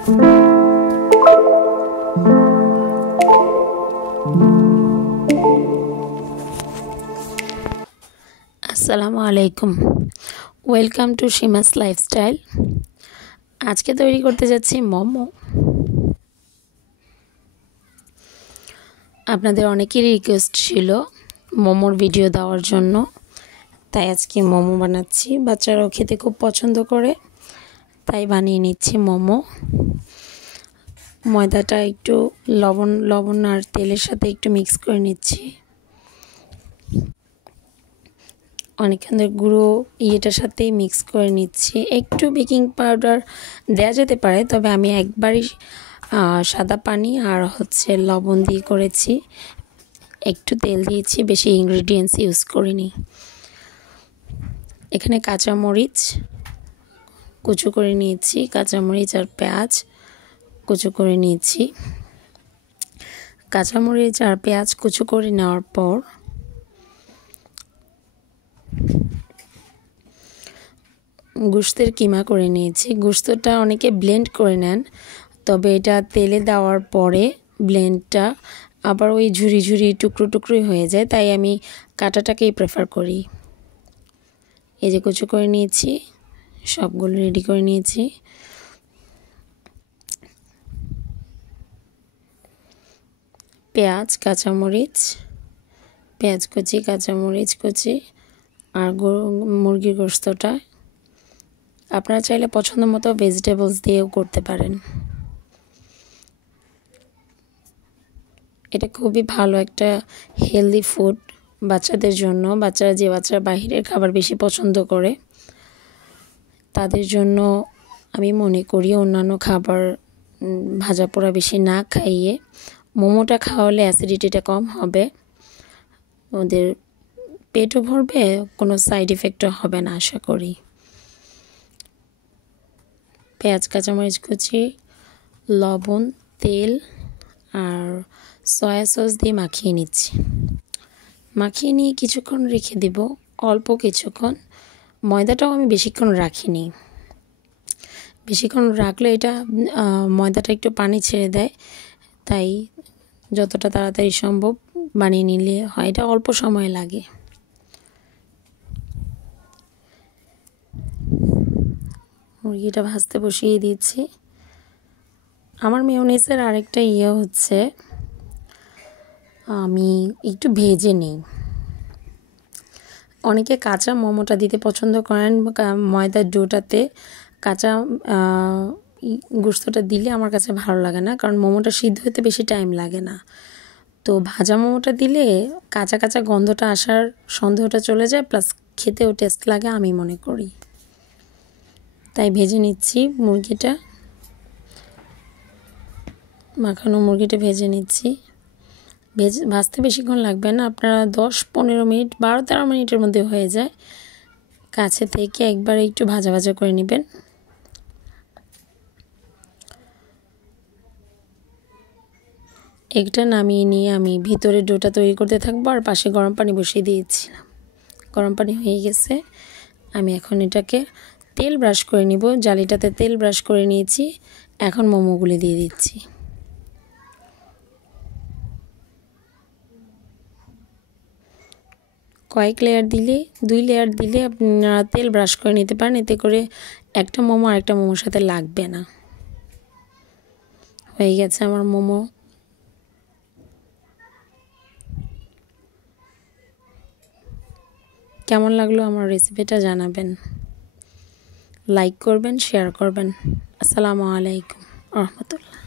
আসসালামু আলাইকুম, welcome to সীমাস lifestyle. আজকে তৈরি করতে যাচ্ছি মোমো। আপনাদের অনেকেরই রিকোয়েস্ট ছিল মোমোর ভিডিও দেওয়ার জন্য, তাই আজকে মোমো বানাচ্ছি। বাচ্চারাও খেতে খুব পছন্দ করে, তাই বানিয়ে নিচ্ছি মোমো। ময়দাটা একটু লবণ আর তেলের সাথে একটু মিক্স করে নিচ্ছি। অনেকক্ষণের গুঁড়ো ইয়েটার সাথেই মিক্স করে নিচ্ছি। একটু বেকিং পাউডার দেওয়া যেতে পারে, তবে আমি একবারই সাদা পানি আর লবণ দিয়ে করেছি। একটু তেল দিয়েছি, বেশি ইনগ্রিডিয়েন্টস ইউজ করিনি। এখানে কাঁচামরিচ কুচো করে নিয়েছি, কাঁচামরিচ আর পেঁয়াজ কুচো করে নিয়েছি। কাঁচামরিচ আর পেঁয়াজ কুচো করে নেওয়ার পর গোশতের কিমা করে নিয়েছি। গোশতটা অনেকে ব্লেন্ড করে নেন, তবে এটা তেলে দেওয়ার পরে ব্লেন্ডটা আবার ওই ঝুরি ঝুরি টুকরো টুকরোই হয়ে যায়, তাই আমি কাটাটাকেই প্রেফার করি। এই যে কুচো করে নিয়েছি, সবগুলো রেডি করে নিয়েছি। পেঁয়াজ কুচি, কাঁচামরিচ কুচি আর মুরগির গোশতটা আপনারা চাইলে পছন্দ মতো ভেজিটেবলস দিয়েও করতে পারেন। এটা খুবই ভালো একটা হেলদি ফুড বাচ্চাদের জন্য। বাচ্চারা বাইরের খাবার বেশি পছন্দ করে, তাদের জন্য আমি মনে করি অন্যান্য খাবার ভাজা পোড়া বেশি না খাইয়ে মোমোটা খাওয়ালে অ্যাসিডিটিটা কম হবে, ওদের পেটও ভরবে, কোনো সাইড এফেক্টও হবে না আশা করি। পেঁয়াজ কাঁচামরিচ কুচি, লবণ, তেল আর সয়া সস দিয়ে মাখিয়ে নিচ্ছি। মাখিয়ে নিয়ে কিছুক্ষণ রেখে দেব, অল্প কিছুক্ষণ। ময়দাটাও আমি বেশিক্ষণ রাখিনি, বেশিক্ষণ রাখলে এটা ময়দাটা একটু পানি ছেড়ে দেয়, তাই যতটা তাড়াতাড়ি সম্ভব বানিয়ে নিলে হয়। এটা অল্প সময় লাগে। মুরগিটা ভাজতে বসিয়ে দিচ্ছি। আমার মেয়োনিজের আরেকটা আমি একটু ভেজে নিই। অনেকে কাঁচা মোমোটা দিতে পছন্দ করেন, ময়দার ডোটাতে কাঁচা গোশতটা দিলে আমার কাছে ভালো লাগে না, কারণ মোমোটা সিদ্ধ হতে বেশি টাইম লাগে না। তো ভাজা মোমোটা দিলে কাঁচা কাঁচা গন্ধটা আসার সন্দেহটা চলে যায়, প্লাস খেতেও টেস্ট লাগে আমি মনে করি। তাই ভেজে নিচ্ছি মুরগিটা, মাখানো মুরগিটা ভেজে নিচ্ছি। ভাজতে বেশিক্ষণ লাগবে না, আপনারা 10-15 মিনিট 12-13 মিনিটের মধ্যে হয়ে যায়। কাছে থেকে একবার একটু ভাজা ভাজা করে নেবেন। একটা নামিয়ে নিয়ে আমি ভিতরে ডোটা তৈরি করতে থাকবো, আর পাশে গরম পানি বসিয়ে দিয়েছিলাম। গরম পানি হয়ে গেছে, আমি এখন এটাকে তেল ব্রাশ করে নিব। জালিটাতে তেল ব্রাশ করে নিয়েছি, এখন মোমোগুলি দিয়ে দিচ্ছি। কয়েক লেয়ার দিলে, 2 লেয়ার দিলে আপনারা তেল ব্রাশ করে নিতে পারেন, এতে করে একটা মোমো আরেকটা মোমোর সাথে লাগবে না। হয়ে গেছে আমার মোমো। কেমন লাগলো আমার রেসিপিটা জানাবেন, লাইক করবেন, শেয়ার করবেন। আসসালামু আলাইকুম ওয়া রাহমাতুল্লাহ।